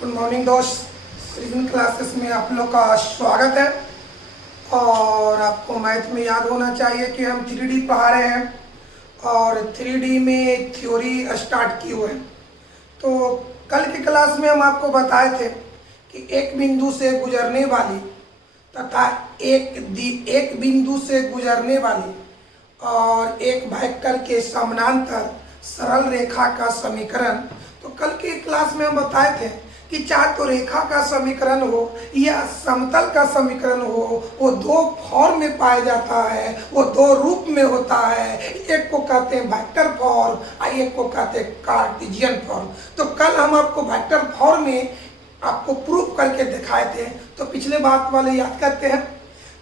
Good morning दोस्त, reason classes में आप लोग का स्वागत है। और आपको मैथ में याद होना चाहिए कि हम 3D पढ़ा रहे हैं और 3D में थ्योरी स्टार्ट की हुए हैं। तो कल की क्लास में हम आपको बताए थे कि एक बिंदु से गुजरने वाली तथा एक बिंदु से गुजरने वाली और एक वेक्टर के समानांतर सरल रेखा का समीकरण। तो कल की क्लास में हम बताए थे कि चाहे तो रेखा का समीकरण हो या समतल का समीकरण हो, वो दो फॉर्म में पाया जाता है, वो दो रूप में होता है। एक को कहते हैं वेक्टर फॉर्म और एक को कहते हैं कार्टेशियन फॉर्म। तो कल हम आपको वेक्टर फॉर्म में आपको प्रूफ करके दिखाए थे। तो पिछले बात वाले याद करते हैं।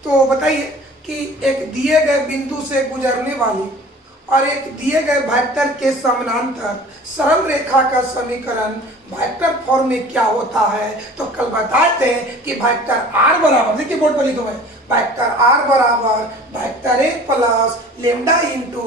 तो बताइए कि एक दिए गए बिंदु से गुजरने वाली और एक दिए गए वेक्टर के समानांतर सरल रेखा का समीकरण वेक्टर फॉर्म में क्या होता है। तो कल बताए थे कि वेक्टर आर बराबर, देखिए बोर्ड पर लिखो मैं, वेक्टर आर बराबर vector A plus lambda into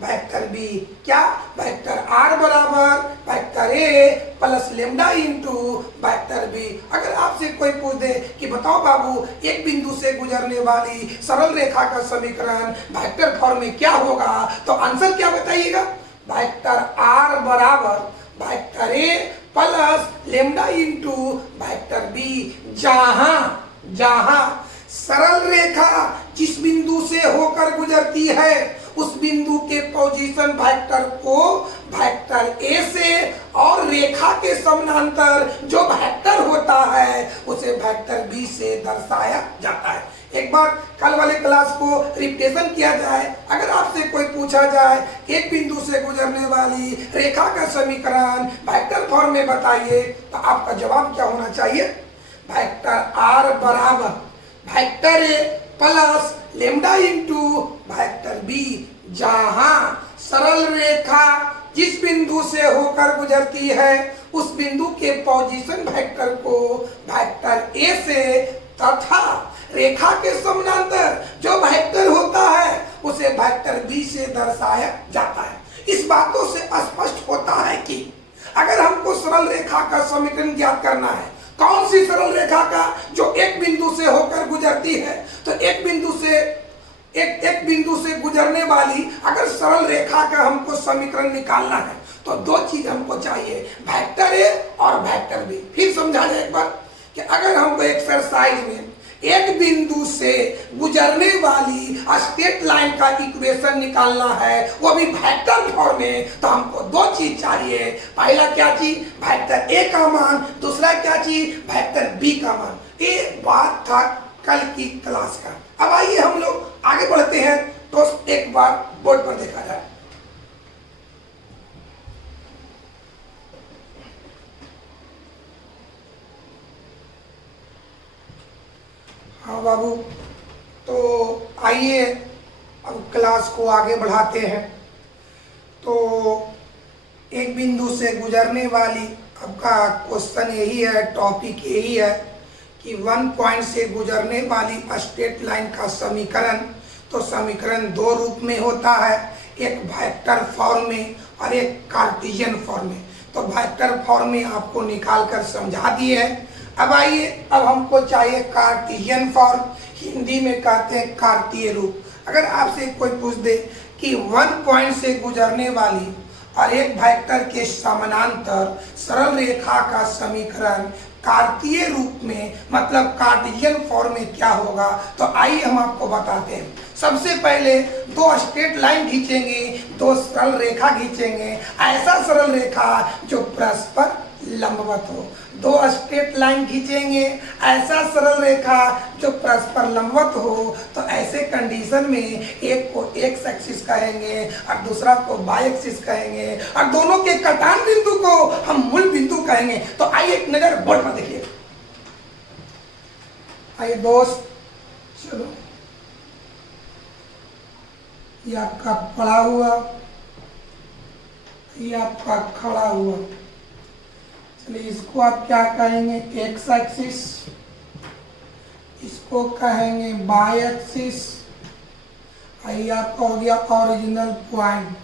vector B. क्या? वेक्टर आर बराबर vector A plus lambda into vector B. अगर आपसे कोई पूछ दे कि बताओ बाबू एक बिंदु से गुजरने वाली सरल रेखा का समीकरण वेक्टर फॉर्म में क्या होगा, तो आंसर क्या बताइएगा? वेक्टर आर बराबर vector A plus lambda into vector B. जहां सरल रेखा जिस बिंदु से होकर गुजरती है उस बिंदु के पोजीशन वेक्टर को वेक्टर ए से और रेखा के समानांतर जो वेक्टर होता है उसे वेक्टर बी से दर्शाया जाता है। एक बार कल वाले क्लास को रिपीटेशन किया जाए। अगर आपसे कोई पूछा जाए एक बिंदु से गुजरने वाली रेखा का समीकरण वेक्टर फॉर्म में बताइए, तो आपका जवाब क्या होना चाहिए? वेक्टर आर बराबर vector A plus lambda into vector B. जहां सरल रेखा जिस बिंदु से होकर गुजरती है उस बिंदु के पोजीशन वेक्टर को वेक्टर ए से तथा रेखा के समानांतर जो वेक्टर होता है उसे वेक्टर बी से दर्शाया जाता है। इस बातों से स्पष्ट होता है कि अगर हमको सरल रेखा का समीकरण ज्ञात करना है, कौन सी सरल रेखा का जो एक बिंदु से होकर गुजरती है, तो एक बिंदु से गुजरने वाली अगर सरल रेखा का हमको समीकरण निकालना है तो दो चीज हमको चाहिए, वेक्टर ए और वेक्टर बी। फिर समझा जाए एक बार कि अगर हमको एक्सरसाइज में एक बिंदु से गुजरने वाली स्ट्रेट लाइन का इक्वेशन निकालना है, वो भी वेक्टर फॉर्म में, तो हमको दो चीज चाहिए। पहला क्या चीज? वेक्टर ए का मान। दूसरा क्या चीज? वेक्टर बी का मान। ये बात था कल की क्लास का। अब आइए हम लोग आगे बढ़ते हैं। तो एक बार बोर्ड पर देखा जाए। हाँ बाबू, तो आइए अब क्लास को आगे बढ़ाते हैं। तो एक बिंदु से गुजरने वाली, आपका क्वेश्चन यही है, टॉपिक यही है कि वन पॉइंट से गुजरने वाली स्ट्रेट लाइन का समीकरण। तो समीकरण दो रूप में होता है, एक वेक्टर फॉर्म में और एक कार्टेशियन फॉर्म में। तो वेक्टर फॉर्म में आपको निकाल कर समझा दिए है। अब आइए, अब हमको चाहिए कार्टेशियन फॉर्म, हिंदी में कहते हैं कार्तीय रूप। अगर आपसे कोई पूछ दे कि वन पॉइंट से गुजरने वाली और एक वेक्टर के समानांतर सरल रेखा का समीकरण कार्तीय रूप में मतलब कार्टेशियन फॉर्म में क्या होगा, तो आइए हम आपको बताते हैं। सबसे पहले दो स्ट्रेट लाइन खींचेंगे, दो सरल रेखा खींचेंगे, ऐसा सरल रेखा जो परस्पर लंबवत हो। दो स्ट्रेट लाइन खींचेंगे, ऐसा सरल रेखा जो परस्पर लंबवत हो। तो ऐसे कंडीशन में एक को एक्स एक्सिस कहेंगे और दूसरा को वाई एक्सिस कहेंगे और दोनों के कटान बिंदु को हम मूल बिंदु कहेंगे। तो आइए एक नजर बोर्ड पर देखिए। आइए दोस्त, चलो ये आपका पड़ा हुआ, ये आपका खड़ा हुआ। चलिए इसको आप क्या कहेंगे? X axis. इसको कहेंगे वाई एक्सिस। ये आपका हो गया ओरिजिनल पॉइंट।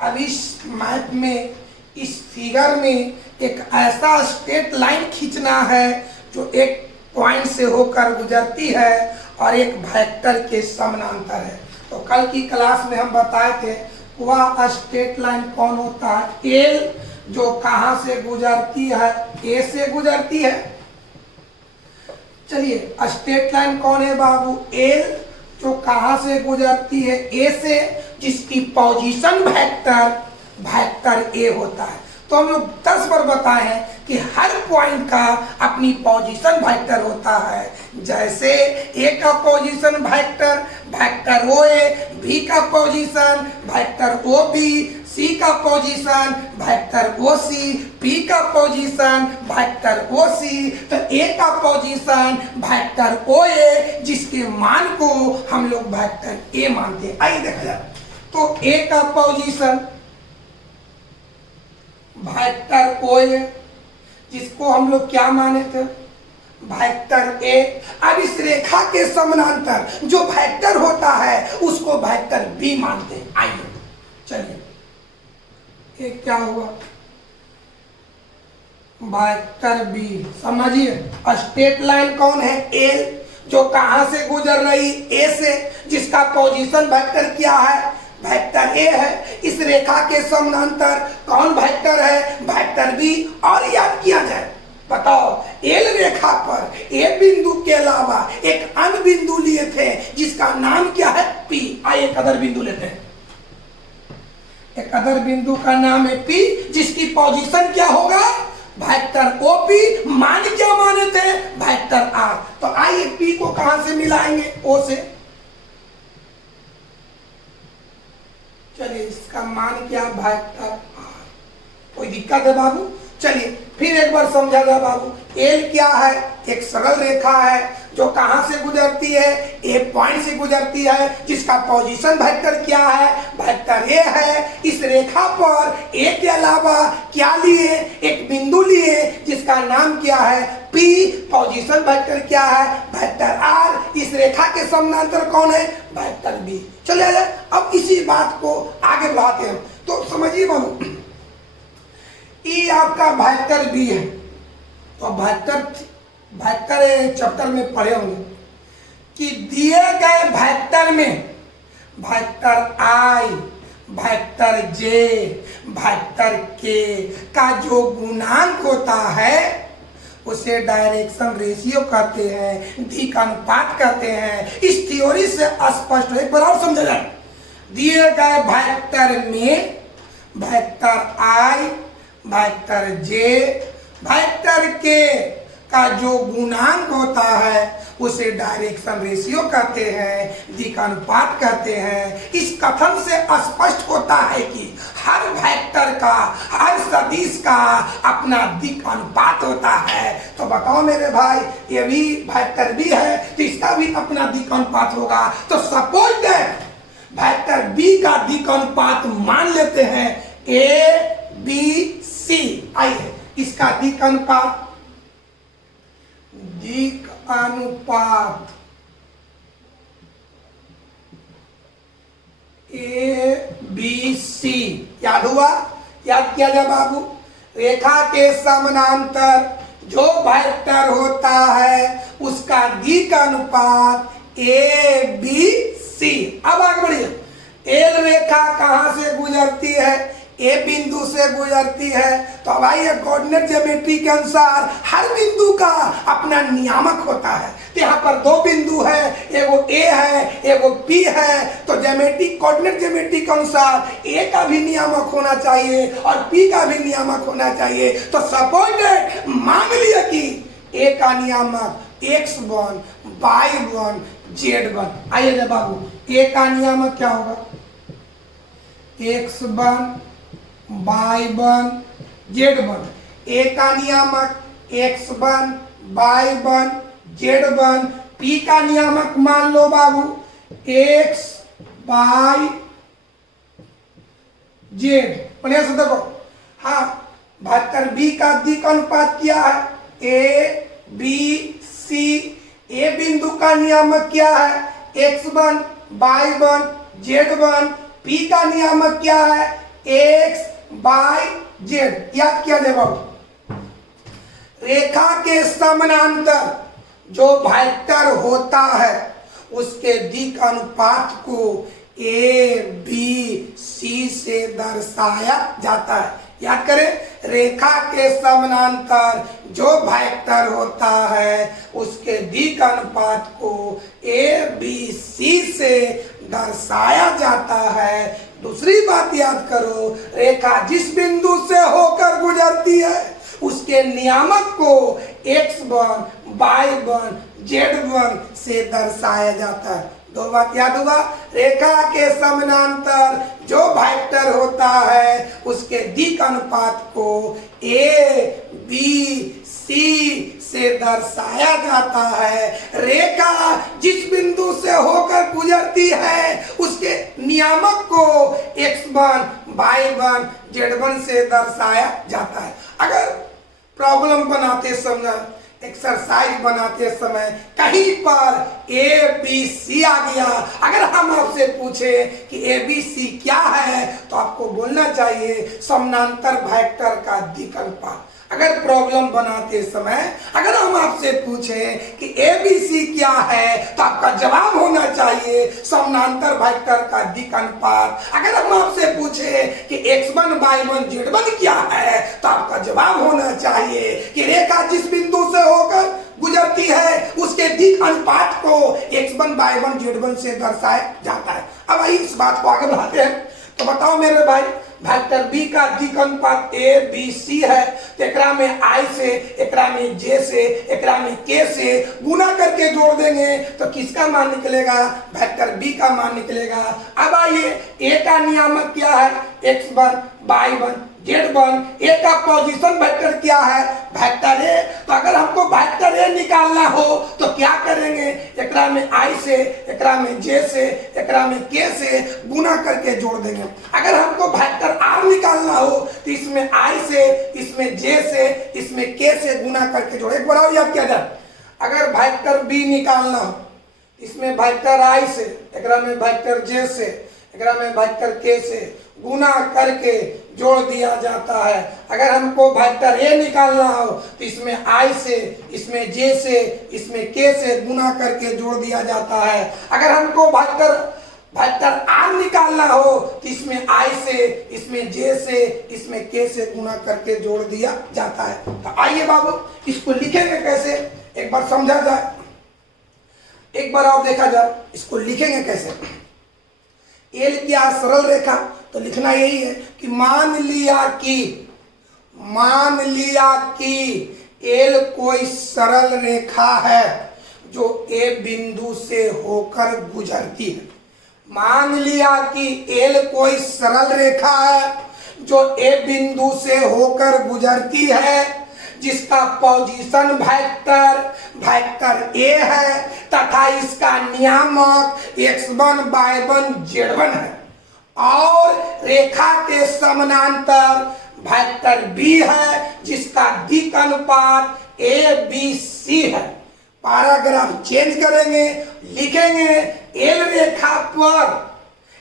अब इस मैप में इस फिगर में एक ऐसा स्ट्रेट लाइन खींचना है जो एक पॉइंट से होकर गुजरती है और एक वेक्टर के समानांतर है। तो कल की क्लास में हम बताए थे वह स्ट्रेट लाइन कौन होता है, एल, जो कहां से गुजरती है, ए से गुजरती है। चलिए स्ट्रेट लाइन कौन है बाबू, एल, जो कहां से गुजरती है, ए से, जिसकी पोजीशन वेक्टर ए होता है। तो हम लोग 10 बार बताए हैं कि हर पॉइंट का अपनी पोजीशन वेक्टर होता है। जैसे ए का पोजीशन वेक्टर ओ ए, बी का पोजीशन वेक्टर ओ बी, सी का पोजीशन वेक्टर ओ सी, पी का पोजीशन वेक्टर ओ सी, तो ए का पोजीशन वेक्टर ओ ए, जिसके मान को हम लोग वेक्टर ए मानते हैं। आइए देखा जाए। तो ए का पोजीशन वेक्टर ओ ए, जिसको हम लोग क्या माने थे, वेक्टर ए। अब इस रेखा के समानांतर जो वेक्टर होता है उसको वेक्टर बी मानते हैं। आइए चलिए, ये क्या हुआ, वेक्टर बी। समझिए स्ट्रेट लाइन कौन है, एल, जो कहां से गुजर रही, ए से, जिसका पोजीशन वेक्टर क्या है, वेक्टर ए है। इस रेखा के समानांतर कौन वेक्टर है, वेक्टर बी। और याद किया जाए, बताओ एल रेखा पर ए बिंदु के अलावा एक अन्य बिंदु लिए थे जिसका नाम क्या है, पी। आइए एक अदर बिंदु लेते हैं। एक अदर बिंदु का नाम है पी, जिसकी पोजीशन क्या होगा, वेक्टर ओपी। मान क्या माने थे, वेक्टर आर। तो आइए पी को कहां से मिलाएंगे, ओ से। चलिए इसका मान क्या, वेक्टर आर। कोई दिक्कत है बाबू? चलिए फिर एक बार समझा जाए बाबू। एल क्या है, एक सरल रेखा है जो कहां से गुजरती है, ए पॉइंट से गुजरती है, जिसका पोजीशन वेक्टर क्या है, वेक्टर ए है। इस रेखा पर ए के अलावा क्या लिए, एक बिंदु लिए जिसका नाम क्या है, पी। पोजीशन वेक्टर क्या है, वेक्टर आर। इस रेखा के समानांतर कौन है, वेक्टर बी। चलिए अब इसी बात को आगे बढ़ाते हैं। तो समझिए बाबू, ई आपका वेक्टर बी है। तो वेक्टर चैप्टर में पढ़े होंगे कि दिए गए वेक्टर में वेक्टर आई, वेक्टर जे, वेक्टर के का जो गुणांक होता है उसे डायरेक्शन रेशियो कहते हैं, दिक् अनुपात कहते हैं। इस थ्योरी से स्पष्ट है, एक बार और समझा जाए। दिए गए वेक्टर में वेक्टर आई, वेक्टर जे, वेक्टर के का जो गुणांक होता है उसे डायरेक्शन रेशियो कहते हैं, दिक् अनुपात कहते हैं। इस कथन से स्पष्ट होता है कि हर वेक्टर का, हर सदिश का अपना दिक् अनुपात होता है। तो बताओ मेरे भाई, ये भी वेक्टर बी है तो इसका भी अपना दिक् अनुपात होगा। तो सपोज दैट वेक्टर बी का दिक् अनुपात मान लेते हैं ए बी सी। आइए इसका दिक् अनुपात ए बी सी याद हुआ, याद किया जाए बाबू। रेखा के समानांतर जो वेक्टर होता है उसका दिक् अनुपात ए बी सी। अब आगे बढ़िए। एल रेखा कहां से गुजरती है, ए बिंदु से गुजरती है। तो अब आइए कोऑर्डिनेट ज्योमेट्री के अनुसार हर बिंदु का अपना नियामक होता है। तो यहाँ पर दो बिंदु है, एगो ए है, एगो पी है। तो ज्योमेट्री, कोऑर्डिनेट ज्योमेट्री के अनुसार ए का भी नियामक होना चाहिए और पी का भी नियामक होना चाहिए। तो सपोज मान लिया कि ए का नियामक x1, y1, z1। आइए ना बाबू, ए का नियामक क्या होगा, x1, y1, z1। ए का नियामक x1, y1, z1। पी का नियामक मान लो बाबू x, y, z। बढ़िया से देखो, हाँ वेक्टर बी का दिक् अनुपात क्या है, ए बी सी। ए बिंदु का नियामक क्या है, x1, y1, z1। पी का नियामक क्या है, x, y, जेड। याद किया जाए बाबू, रेखा के समानांतर जो वेक्टर होता है उसके दिक् अनुपात को ए बी सी से दर्शाया जाता है। याद करें, रेखा के समानांतर जो वेक्टर होता है उसके दिक् अनुपात को ए बी सी से दर्शाया जाता है। दूसरी बात याद करो, रेखा जिस बिंदु से होकर गुजरती है उसके नियामक को x1, y1, z1 से दर्शाया जाता है। दो बात याद हुआ, रेखा के समानांतर जो वेक्टर होता है उसके दिक् अनुपात को ए बी सी से दर्शाया जाता है। रेखा जिस बिंदु से होकर गुजरती है उसके नियामक को x1, y1, z1 से दर्शाया जाता है। अगर प्रॉब्लम बनाते समय, एक्सरसाइज बनाते समय कहीं पर ए बी सी आ गया, अगर हम आपसे पूछे कि ए बी सी क्या है तो आपको बोलना चाहिए समानांतर वेक्टर का दिक् अनुपात। अगर प्रॉब्लम बनाते समय अगर हम आपसे पूछे कि ए बी सी क्या है तो आपका जवाब होना चाहिए समानांतर वेक्टर का दिक् अनुपात। अगर हम आपसे पूछे कि x1, y1, z1 क्या है तो आपका जवाब होना चाहिए कि रेखा जिस बिंदु से होकर गुजरती है उसके दिक् अनुपात को x1, y1, z1 से दर्शाया जाता है। अब आइए इस बात को आगे बढ़ाते हैं। तो बताओ मेरे भाई, वेक्टर बी का दिक् अनुपात ए बी सी है तो एकरा में आई से, एकरा में जे से, एकरा में के से गुना करके जोड़ देंगे तो किसका मान निकलेगा? वेक्टर बी का मान निकलेगा। अब आइए, ए का नियामक क्या है? x1, y1, z1। ए का पोजीशन वेक्टर क्या है? Vector A. तो अगर हमको वेक्टर ए निकालना हो तो क्या करेंगे? एकरा में आई से, एकरा में जे से, एकरा में के से गुना करके जोड़ देंगे। अगर हमको वेक्टर आर निकालना हो तो इसमें आई से, इसमें जे से, इसमें के से गुना करके जोड़। एक बार और याद किया जाए, अगर वेक्टर बी निकालना हो इसमें वेक्टर आई से, एकरा में वेक्टर जे से, एकरा में वेक्टर के से गुना करके जोड़ दिया जाता है। अगर हमको वेक्टर ए निकालना हो तो इसमें आई से, इसमें जे से, इसमें के से गुना करके जोड़ दिया जाता है। अगर हमको वेक्टर आर निकालना हो तो इसमें आई से, इसमें जे से, इसमें के से गुना करके जोड़ दिया जाता है। तो आइए बाबू, इसको लिखेंगे कैसे एक बार समझा जाए, एक बार और देखा जाए इसको लिखेंगे कैसे। एल क्या? सरल रेखा। तो लिखना यही है कि मान लिया कि एल कोई सरल रेखा है जो ए बिंदु से होकर गुजरती है। मान लिया कि एल कोई सरल रेखा है जो ए बिंदु से होकर गुजरती है, जिसका पोजीशन वेक्टर ए है तथा इसका नियामक x1, y1, z1 है और रेखा के समानांतर वेक्टर बी है जिसका दिक् अनुपात ए बी सी है। पैराग्राफ चेंज करेंगे, लिखेंगे एल रेखा पर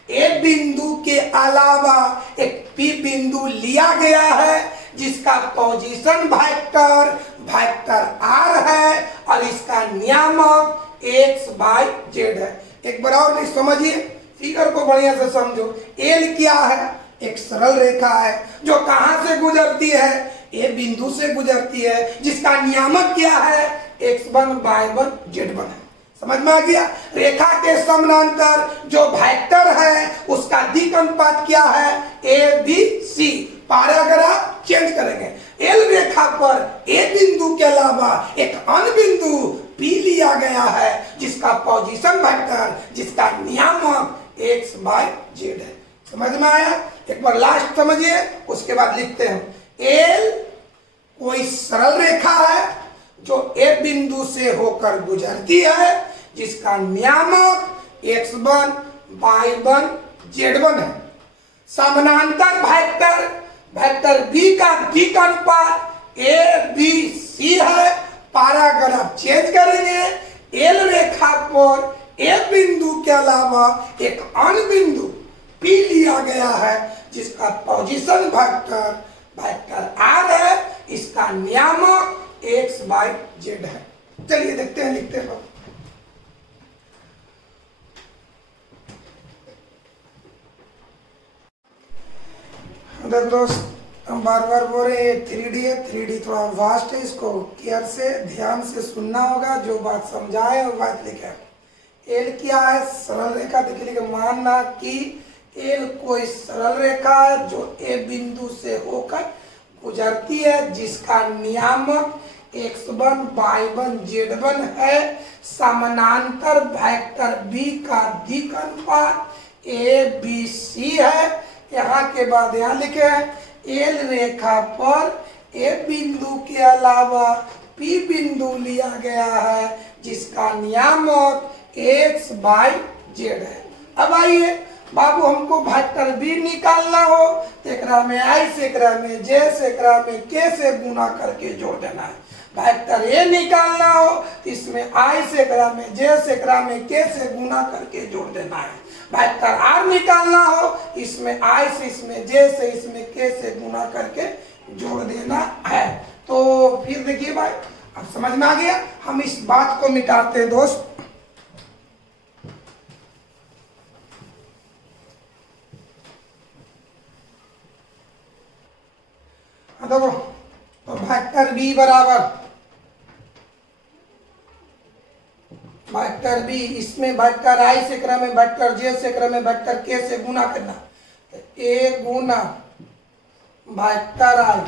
ए बिंदु के अलावा एक पी बिंदु लिया गया है जिसका पोजीशन वेक्टर आर है और इसका नियामक एक्स बाई जेड है। एक बार और समझिए, फिगर को बढ़िया से समझो। एल क्या है? एक सरल रेखा है जो कहां से गुजरती है? ए बिंदु से गुजरती है, जिसका नियामक क्या है? x1, y1, z1 है। समझ में आ गया? रेखा के समानांतर जो वेक्टर है उसका दिक् अनुपात क्या है? A B C. Paragraph change करेंगे। एल रेखा पर ए बिंदु के अलावा एक अन्य बिंदु पी लिया गया है जिसका पोजीशन वेक्टर, जिसका नियामक एक्स बाय जेड है। समझ में आया? एक बार लास्ट समझिए, उसके बाद लिखते हैं। एल कोई सरल रेखा है जो ए बिंदु से होकर गुजरती है, जिसका नियामक x1, y1, z1 है। समानांतर वेक्टर बी का दिक् अनुपात ए बी सी है। पैराग्राफ चेंज करेंगे। एल रेखा पर ए बिंदु के अलावा एक अन्य बिंदु पी लिया गया है जिसका पोजीशन वेक्टर आर है, इसका नियामक एक्स बाई जेड है। चलिए देखते हैं, लिखते हैं। देखो दोस्त, हम बार बार बोल रहे हैं 3D है, 3D थोड़ा वास्ट है, इसको केयर से ध्यान से सुनना होगा, जो बात समझाए और बात लिखे। एल क्या है? सरल रेखा। देखिए लिखे, मानना कि एल कोई सरल रेखा है जो ए बिंदु से होकर गुजरती है, जिसका नियामक x1 y1 z1 है। समानांतर वेक्टर बी का दिक् अनुपात ए बी सी है। यहाँ के बाद यहाँ लिखे हैं एल रेखा पर ए बिंदु के अलावा पी बिंदु लिया गया है, जिसका नियामक एक्स बाई जेड है। अब आइए बाबू, हमको वेक्टर बी निकालना हो तो एकरा में आई से, एकरा में जे से, एकरा में के से गुना करके जोड़ देना है। वेक्टर ए निकालना हो तो इसमें आई से, एकरा में जे से, एकरा में के से गुना करके जोड़ देना है। वेक्टर आर निकालना हो, इसमें आई से, इसमें जे से, इसमें के से गुना करके जोड़ देना है। तो फिर देखिए भाई, अब समझ में आ गया। हम इस बात को मिटाते हैं दोस्त। देखो, तो वेक्टर बी बराबर वेक्टर बी, इसमें वेक्टर आई से क्रम में, वेक्टर जे से क्रम में, वेक्टर के से गुना करना। तो ए गुना वेक्टर आई,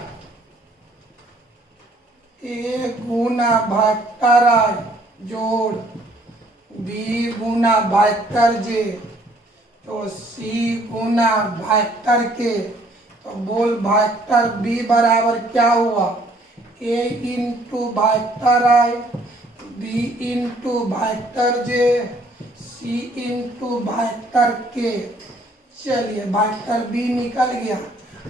ए गुना वेक्टर आई जोड़ बी गुना वेक्टर जे, तो सी गुना वेक्टर के। तो बोल वेक्टर बी बराबर क्या हुआ? ए इंटू वेक्टर आई, बी इंटू वेक्टर जे, सी इंटू वेक्टर के। चलिए वेक्टर बी निकल गया।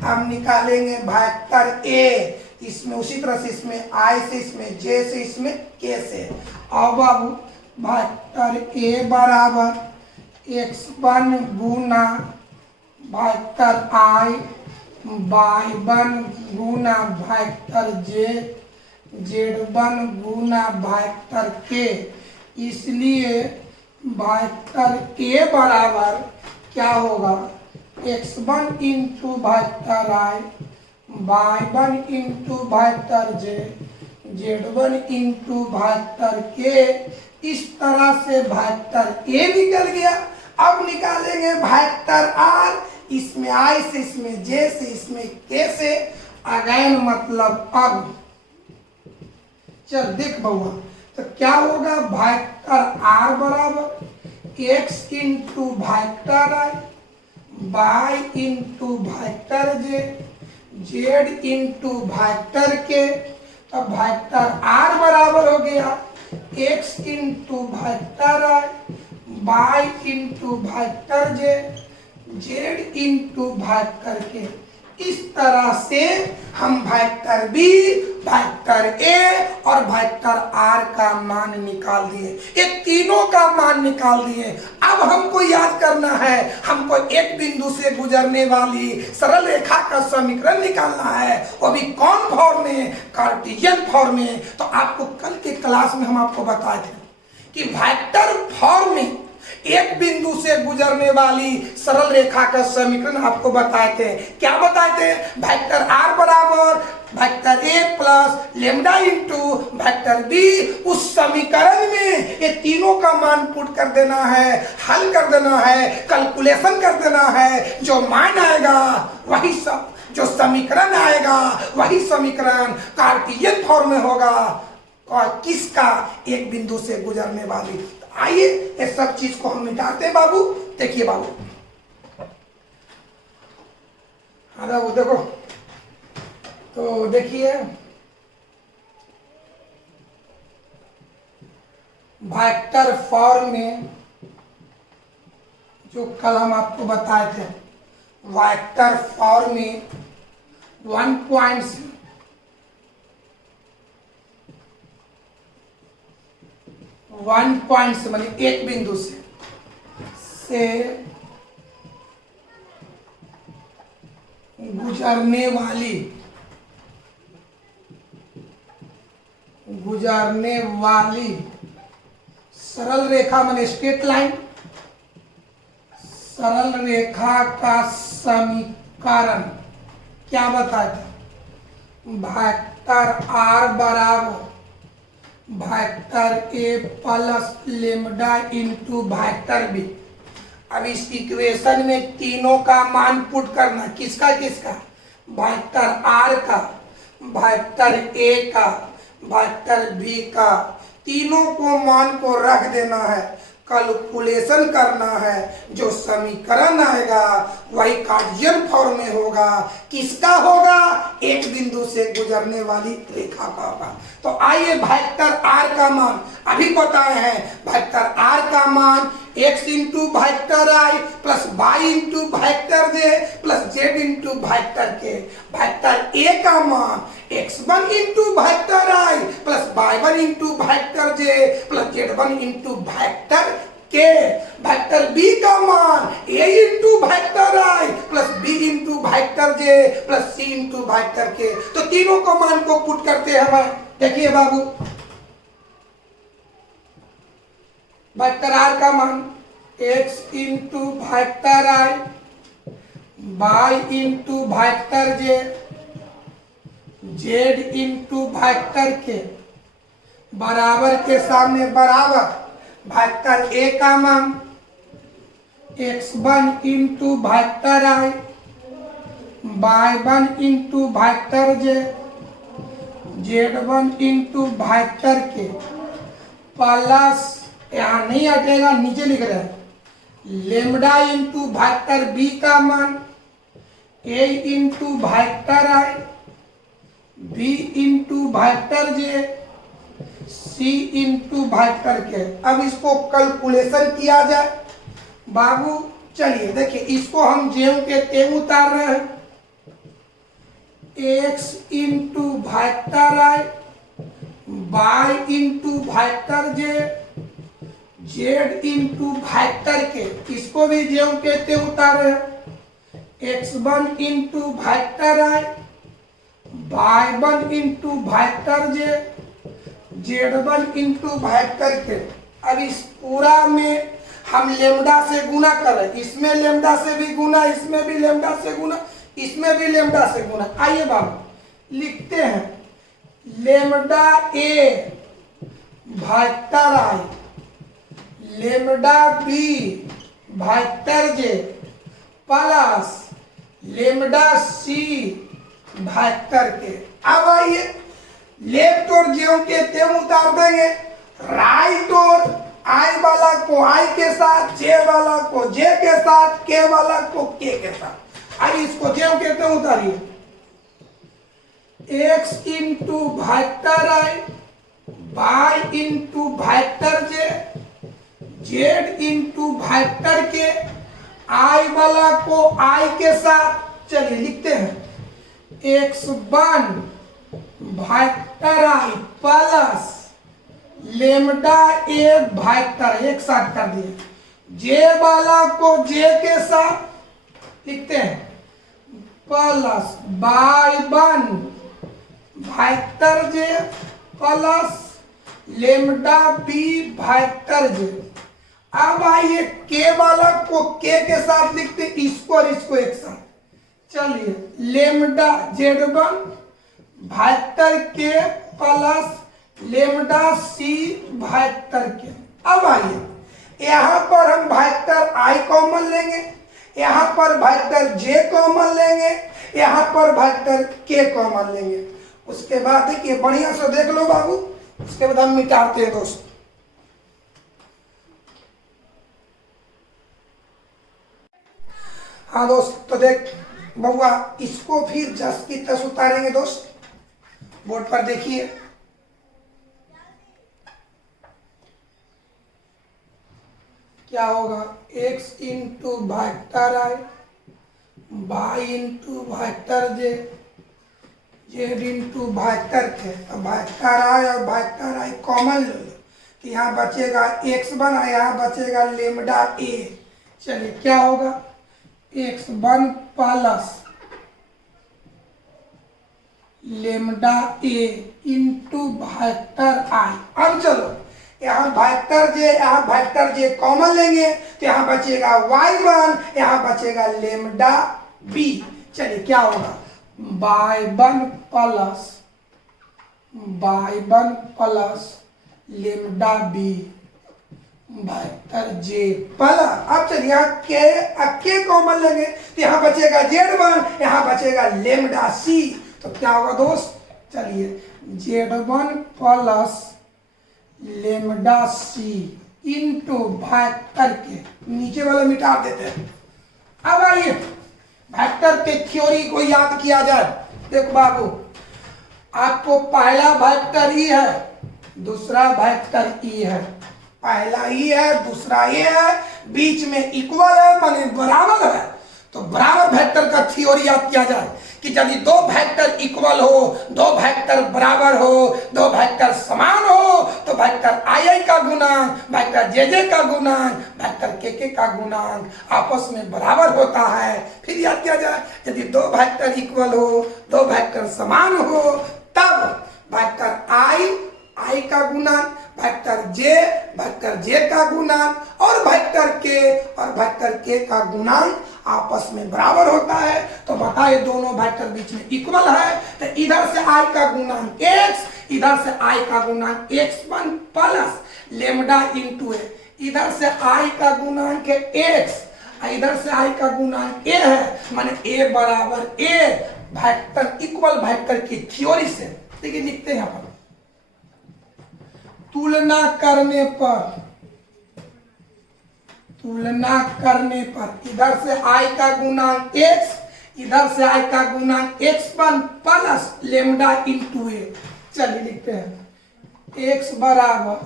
अब निकालेंगे वेक्टर ए। इसमें उसी तरह से इसमें आई से, इसमें जे से, इसमें के से। अब बाबू वेक्टर ए बराबर x1 गुना वेक्टर आई, y1 गुना वेक्टर जे, z1 गुना वेक्टर के। इसलिए वेक्टर ए बराबर क्या होगा? x1 इंटू वेक्टर आई, y1 इंटू वेक्टर जे, z1 इंटू वेक्टर के। इस तरह से वेक्टर ए निकल गया। अब निकालेंगे वेक्टर आर। इसमें आई से, इसमें जे से, इसमें के से, अगेन मतलब अब। चल देख बउआ, तो क्या होगा? वेक्टर आर बराबर एक्स इंटू वेक्टर आई, वाई इंटू वेक्टर जे, जेड इंटू वेक्टर के। तो वेक्टर आर बराबर हो गया एक्स इंटू वेक्टर आई, वाई इंटू वेक्टर जे, जेड इंटू वेक्टर के। इस तरह से हम वेक्टर बी, वेक्टर ए और वेक्टर आर का मान निकाल दिए। ये तीनों का मान निकाल दिए। अब हमको याद करना है, हमको एक बिंदु से गुजरने वाली सरल रेखा का समीकरण निकालना है, वो भी कौन फॉर्म में? कार्टेशियन फॉर्म में। तो आपको कल के क्लास में हम आपको बताए थे कि वेक्टर फॉर्म में एक बिंदु से गुजरने वाली सरल रेखा का समीकरण आपको बताए थे। क्या बताए थे? वेक्टर आर बराबर vector A plus lambda into vector B. उस समीकरण में ये तीनों का मान पुट कर देना है, हल कर देना है, कैलकुलेशन कर देना है। जो मान आएगा वही सब, जो समीकरण आएगा वही समीकरण कार्टेशियन फॉर्म में होगा। और किसका? एक बिंदु से गुजरने वाली। आइए इस सब चीज को हम मिटाते हैं बाबू। देखिए बाबू, हाँ वो देखो, तो देखिए वेक्टर फॉर्म में जो कल हम आपको बताए थे, वेक्टर फॉर्म में 1 पॉइंट से माने एक बिंदु से गुजरने वाली गुजरने वाली सरल रेखा माने स्ट्रेट लाइन, सरल रेखा का समीकरण क्या बताया था? वेक्टर आर बराबर vector A plus lambda into vector B. अब इस इक्वेशन में तीनों का मान पुट करना, किसका किसका? वेक्टर आर का, वेक्टर ए का, वेक्टर बी का, तीनों को मान को रख देना है, कैलकुलेशन करना है, जो समीकरण आएगा वही कार्टेशियन फॉर्म में होगा। किसका होगा? एक बिंदु से गुजरने वाली रेखा का होगा। तो आइए वेक्टर आर का मान अभी बताए हैं। वेक्टर आर का मान x इंटू वेक्टर आई प्लस वाई इंटू वेक्टर जे प्लस जेड इंटू वेक्टर के। वेक्टर ए का मान x1 इंटू वेक्टर आई प्लस y1 इंटू वेक्टर जे प्लस z1 इंटू वेक्टर के। वेक्टर बी का मान a into vector I plus b into vector J plus c into vector के। तो तीनों को मान को पुट करते हैं हम। देखिए बाबू, वेक्टर आर का मान x इंटू वेक्टर आई y इंटू वेक्टर जे z इंटू वेक्टर के बराबर के सामने बराबर वेक्टर ए का मान x1 इंटू वेक्टर आई y1 इंटू वेक्टर जे z1 इंटू वेक्टर के प्लस, यहाँ नहीं हटेगा, नीचे लिख रहे हैं, लेमडा इंटू वेक्टर बी का मान a into vector I b into vector J c into vector K. अब इसको कैलकुलेशन किया जाए बाबू। चलिए देखिए, इसको हम जेम के तेम उतार रहे हैं। x इंटू वेक्टर आई y इंटू वेक्टर जे z इंटू वेक्टर के, इसको भी जेम के तेम उतारे हैं। x1 इंटू वेक्टर आई y1 इंटू वेक्टर जे z1 इंटू वेक्टर के। अब इस पूरा में हम लेमडा से गुना करें, इसमें लेमडा से भी गुना, इसमें भी लेमडा से गुना, इसमें भी लेमडा से गुना। आइए बाबू लिखते हैं, lambda A vector I lambda B vector J plus lambda C vector K. अब आइए लेफ्ट और जेव के तेम उतार देंगे। राइट और आई वाला को आई के साथ, जे वाला को जे के साथ, के वाला को के साथ। अब इसको जेव के तेम उतारिए। x इंटू वेक्टर आई y इंटू वेक्टर जे z इंटू वेक्टर के, आई वाला को आई के साथ। चलिए लिखते हैं, x1 vector I plus lambda A vector, एक साथ कर दिए, जे वाला को जे के साथ लिखते हैं, प्लस y1 वेक्टर जे प्लस लेमडा बी वेक्टर जे। अब आइए के वाला को के साथ लिखते, इसको और इसको एक साथ। चलिए, लेमडा z1 वेक्टर के plus lambda C vector K. अब आइए यहाँ पर हम वेक्टर आई कॉमन लेंगे, यहाँ पर वेक्टर जे कॉमन लेंगे, यहाँ पर वेक्टर के कॉमन लेंगे। उसके बाद देखिए, बढ़िया से देख लो बाबू, उसके बाद हम मिटाते हैं दोस्त। हाँ दोस्त, तो देख बउआ, इसको फिर 10 की 10 उतारेंगे दोस्त। बोर्ड पर देखिए, क्या होगा, x इंटू वेक्टर आई y इंटू वेक्टर जे z इंटू वेक्टर के। अब वेक्टर आई और वेक्टर आई कॉमन ले लो, तो यहाँ बचेगा x1 और यहाँ बचेगा लेमडा ए। चलिए क्या होगा, x1 plus lambda A into vector आई। अब चलो यहाँ वेक्टर जे कॉमन लेंगे तो यहाँ बचेगा y1, यहाँ बचेगा लेमडा b। चलिए क्या होगा y1 plus lambda b vector जे प्लस। अब चलिए यहाँ के कॉमन लेंगे तो यहाँ बचेगा z1, यहाँ बचेगा लेमडा c। तो क्या होगा दोस्त, चलिए z1 प्लस लेमडा सी इंटू वेक्टर के, नीचे वाला मिटा देते हैं। अब आइए वेक्टर के थ्योरी को याद किया जाए। देखो बाबू, आपको पहला वेक्टर ई है, दूसरा वेक्टर ई है। पहला ई है, दूसरा ए है, बीच में इक्वल है माने बराबर है। तो बराबर वेक्टर का थ्योरी याद किया जाए कि यदि दो वेक्टर इक्वल हो, दो वेक्टर बराबर हो, दो वेक्टर समान हो तो वेक्टर आई का गुणांक, वेक्टर जे का गुणांक, वेक्टर के का गुणांक आपस में बराबर होता है। फिर याद किया जाए यदि दो वेक्टर इक्वल हो, दो वेक्टर समान हो, तब वेक्टर आई का गुणांक, वेक्टर जे का गुणांक और वेक्टर के का गुणांक आपस में बराबर होता है। तो बताए दोनों वेक्टर बीच में इक्वल है तो इधर से आई का गुणांक x, इधर से आई का गुणांक x1 प्लस लेमडा इंटू ए। इधर से आई का गुणांक है x, इधर से आई का गुणांक a है, माने a बराबर a। वेक्टर इक्वल वेक्टर की थ्योरी से देखिए लिखते हैं यहाँ पर, तुलना करने पर इधर से i का गुणांक x, इधर से i का गुणांक x1 प्लस लेमडा इंटू ए। चलिए लिखते हैं x बराबर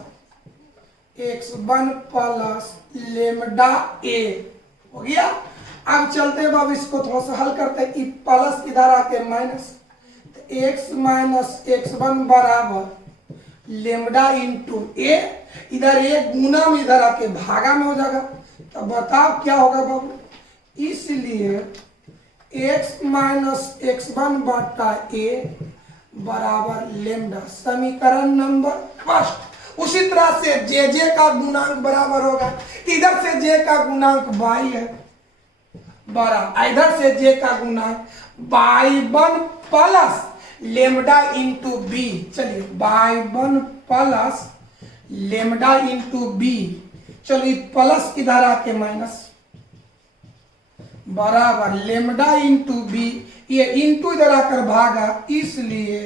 x1 प्लस लेमडा ए। हो गया। अब चलते हैं बाबू, इसको थोड़ा सा हल करते हैं। प्लस इधर आके माइनस, तो x माइनस x1 बराबर लेमडा इंटू ए। इधर ए गुना में इधर आके भागा में हो जाएगा। तो बताओ क्या होगा बाबू, इसलिए x माइनस x1 बटा ए बराबर लेमडा, समीकरण नंबर फर्स्ट। उसी तरह से जे का गुणांक बराबर होगा, इधर से जे का गुणांक y है बराबर, इधर से जे का गुणांक y1 plus lambda into B. चलिए y1 plus lambda into B. चलिए प्लस इधर आके माइनस बराबर लेमडा इंटू बी, ये इंटू इधर आकर भागा, इसलिए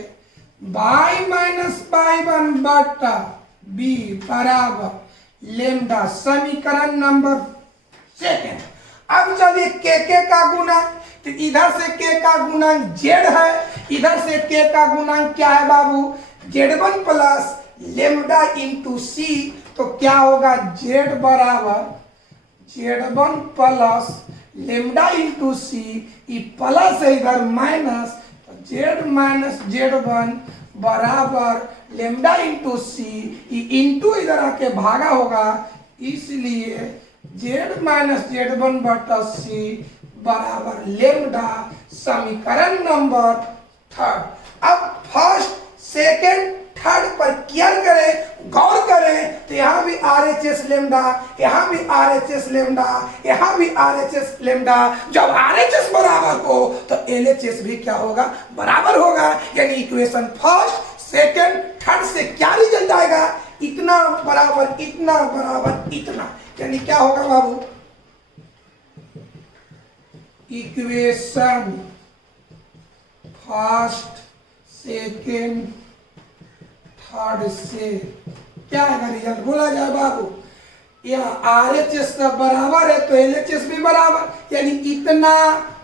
y माइनस y1 बटा बी बराबर लेमडा, समीकरण नंबर सेकेंड। अब चलिए के का गुणांक, तो इधर से के का गुणांक जेड है, इधर से के का गुणांक क्या है बाबू, z1 प्लस लेमडा इंटू सी। तो क्या होगा जेड बराबर z1 प्लस लेमडा इंटू सी, ये प्लस है इधर माइनस, तो जेड माइनस z1 बराबर लेमडा इंटू सी, ये इंटू इधर आके भागा होगा, इसलिए जेड माइनस z1 बटा सी बराबर लेमडा, समीकरण नंबर थर्ड। अब फर्स्ट सेकेंड थर्ड पर केयर करें, गौर करें, तो यहाँ भी RHS लेमडा, यहाँ भी RHS लेमडा, यहाँ भी RHS लेमडा। जब RHS बराबर हो तो LHS भी क्या होगा, बराबर होगा। यानी इक्वेशन फर्स्ट सेकेंड थर्ड से क्या रिजल्ट आएगा, इतना बराबर इतना बराबर इतना। यानी क्या होगा बाबू, इक्वेशन फर्स्ट सेकेंड थर्ड से क्या है रिजल्ट बोला जाए बाबू, यहाँ RHS का बराबर है तो LHS भी बराबर, यानी इतना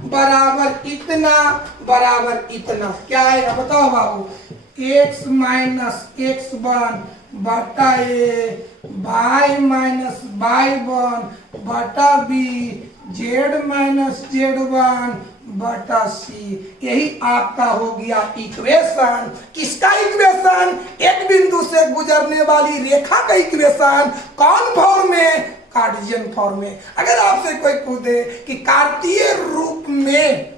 बराबर इतना बराबर इतना। क्या आएगा बताओ बाबू, x माइनस x1 बटा ए, y माइनस y1 बटा बी, z माइनस z1 बटा सी। यही आपका हो गया इक्वेशन। किसका इक्वेशन, एक बिंदु से गुजरने वाली रेखा का इक्वेशन। कौन फॉर्म में, कार्टेशियन फॉर्म में। अगर आपसे कोई पूछे कि कार्तीय रूप में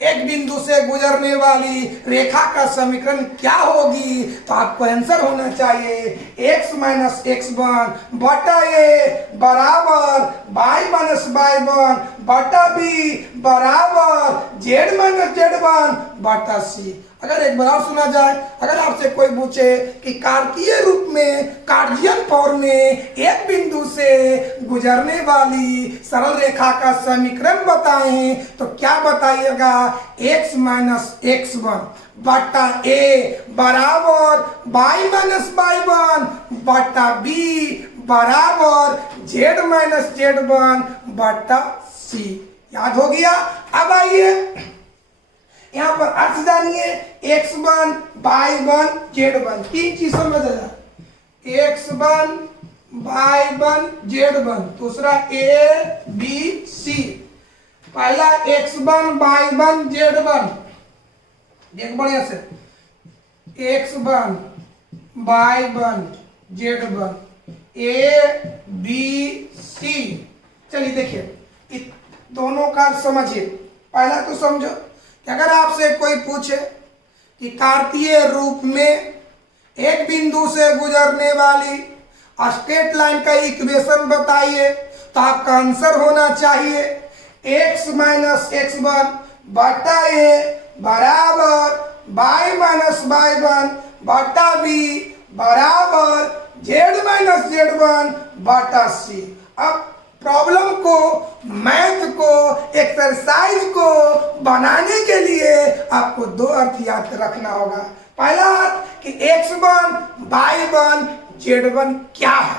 एक बिंदु से गुजरने वाली रेखा का समीकरण क्या होगी? तो आपको आंसर होना चाहिए x माइनस एक्स वन बटा ए बराबर y माइनस वाई वन बटा बी बराबर z माइनस जेड वन बटा सी। अगर एक बार और सुना जाए, अगर आपसे कोई पूछे कि कार्तीय रूप में कार्डियल फॉर्म में एक बिंदु से गुजरने वाली सरल रेखा का समीकरण बताएं तो क्या बताइएगा? x माइनस एक्स वन बटा ए बराबर y माइनस वाई वन बटा बी बराबर z माइनस जेड वन बटा सी। याद हो गया? अब आइए यहाँ पर अर्थ जानिए, x1 y1 z1 तीन चीज समझ आया। x1 y1 z1 दूसरा a b c। पहला x1 y1 z1 देख बढ़िया से, x1 y1 z1 a b c। चलिए देखिए दोनों का समझिए। पहला तो समझो कि अगर आपसे कोई पूछे कि कार्तीय रूप में एक बिंदु से गुजरने वाली स्ट्रेट लाइन का इक्वेशन बताइए तो आपका आंसर होना चाहिए x माइनस एक्स वन बटा ए बराबर y माइनस वाई वन बटा बी बराबर z माइनस जेड वन बटा सी। अब प्रॉब्लम को, मैथ को, एक्सरसाइज को बनाने के लिए आपको दो अर्थ याद रखना होगा। पहला अर्थ कि x1 y1 z1 क्या है,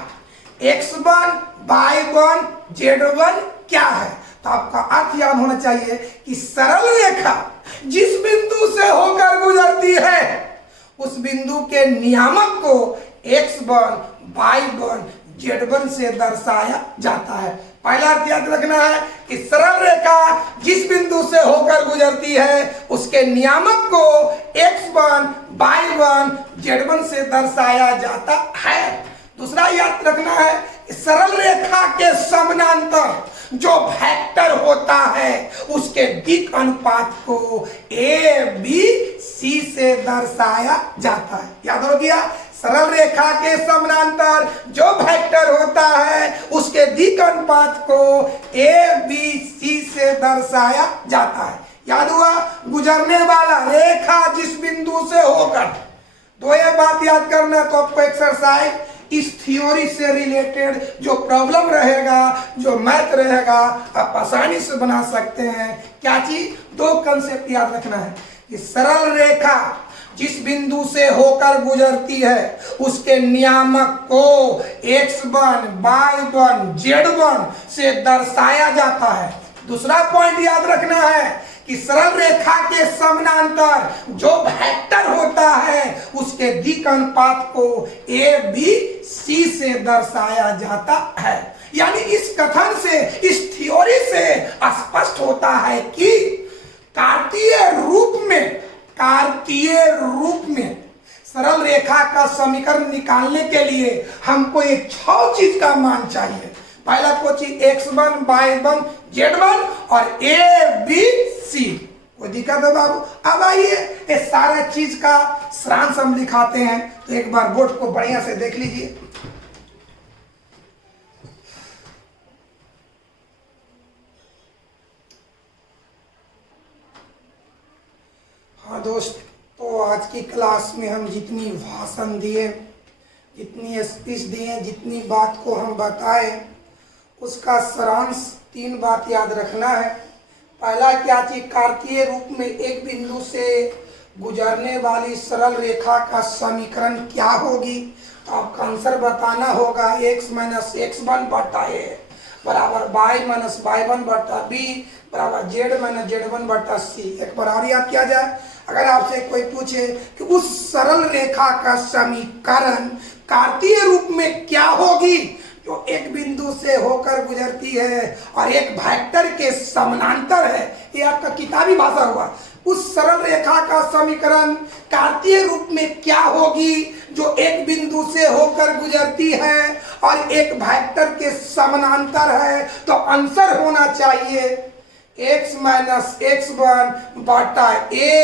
x1 y1 z1 क्या है। तो आपका अर्थ याद होना चाहिए कि सरल रेखा जिस बिंदु से होकर गुजरती है उस बिंदु के नियामक को x1 y1 z1 से दर्शाया जाता है। पहला अर्थ याद रखना है कि सरल रेखा जिस बिंदु से होकर गुजरती है उसके नियामक को x1 y1 z1 से दर्शाया जाता है। दूसरा याद रखना है कि सरल रेखा के समानांतर जो वेक्टर होता है उसके दिक् अनुपात को a b c से दर्शाया जाता है। याद हो गया? सरल रेखा के समानांतर जो वेक्टर होता है उसके दिक् अनुपात को a b c से दर्शाया जाता है। याद हुआ? गुजरने वाला रेखा जिस बिंदु से होकर, तो ये बात याद करना। तो आपको एक्सरसाइज इस थ्योरी से रिलेटेड जो प्रॉब्लम रहेगा, जो मैथ रहेगा, आप आसानी से बना सकते हैं। क्या चीज? दो कंसेप्ट याद रखना है कि सरल रेखा जिस बिंदु से होकर गुजरती है उसके नियामक को x1 y1 z1 से दर्शाया जाता है। दूसरा पॉइंट याद रखना है कि सरल रेखा के समानांतर जो वेक्टर होता है उसके दिक् अनुपात को a b c से दर्शाया जाता है। यानी इस कथन से, इस थ्योरी से स्पष्ट होता है कि कार्तीय रूप में सरल रेखा का समीकरण निकालने के लिए हमको ये 6 चीज का मान चाहिए। पहला कोई x1 y1 z1 और a b c। कोई दिक्कत है बाबू? अब आइए ये सारे चीज का सारांश हम दिखाते हैं। तो एक बार बोर्ड को बढ़िया से देख लीजिए। हाँ दोस्त, तो आज की क्लास में हम जितनी भाषण दिए, जितनी स्पीच दिए, जितनी बात को हम बताए, उसका सारांश 3 बात याद रखना है। पहला क्या चीज? कार्तीय रूप में एक बिंदु से गुजरने वाली सरल रेखा का समीकरण क्या होगी? तो आपका आंसर बताना होगा x माइनस एक्स वन बटा ए बराबर y माइनस वाई वन बटा बी बराबर z माइनस जेड वन बटा सी। एक बार और याद किया जाए, अगर आपसे कोई पूछे कि उस सरल रेखा का समीकरण कार्तीय रूप में क्या होगी जो एक बिंदु से होकर गुजरती है और एक वेक्टर के समानांतर है, ये आपका किताबी भाषा हुआ। उस सरल रेखा का समीकरण कार्तीय रूप में क्या होगी जो एक बिंदु से होकर गुजरती है और एक वेक्टर के समानांतर है? तो आंसर होना चाहिए x माइनस एक्स वन बटा a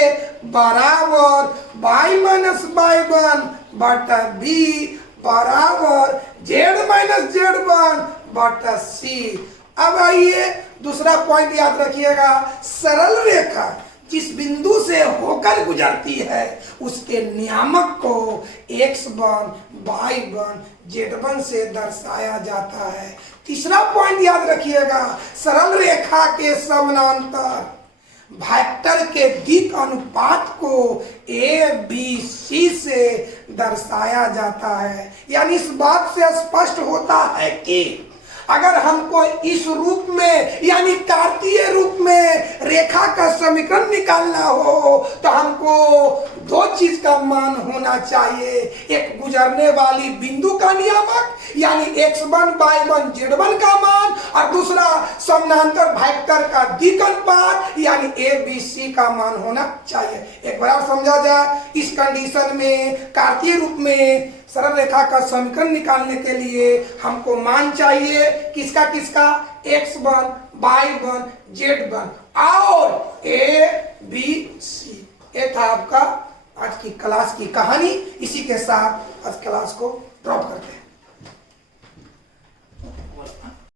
बराबर y माइनस वाई वन बटा b बराबर z माइनस जेड वन बटा c। अब आइए दूसरा पॉइंट याद रखिएगा, सरल रेखा जिस बिंदु से होकर गुजरती है उसके नियामक को x1, y1, z1 से दर्शाया जाता है। तीसरा पॉइंट याद रखिएगा, सरल रेखा के समानांतर वेक्टर के दिक् अनुपात को ए बी सी से दर्शाया जाता है। यानी इस बात से स्पष्ट होता है कि अगर हमको इस रूप में यानी कार्तीय रूप में रेखा का समीकरण निकालना हो तो हमको दो चीज का मान होना चाहिए, एक गुजरने वाली बिंदु का नियामक यानी x1, y1, z1 का मान, और दूसरा समानांतर वेक्टर का दिक् अनुपात यानी a b c का मान होना चाहिए। एक बार और समझा जाए, इस कंडीशन में कार्तीय रूप में सरल रेखा का समीकरण निकालने के लिए हमको मान चाहिए किसका किसका, x1, y1, z1 और a b c। ये था आपका आज की क्लास की कहानी। इसी के साथ आज क्लास को ड्रॉप करते हैं।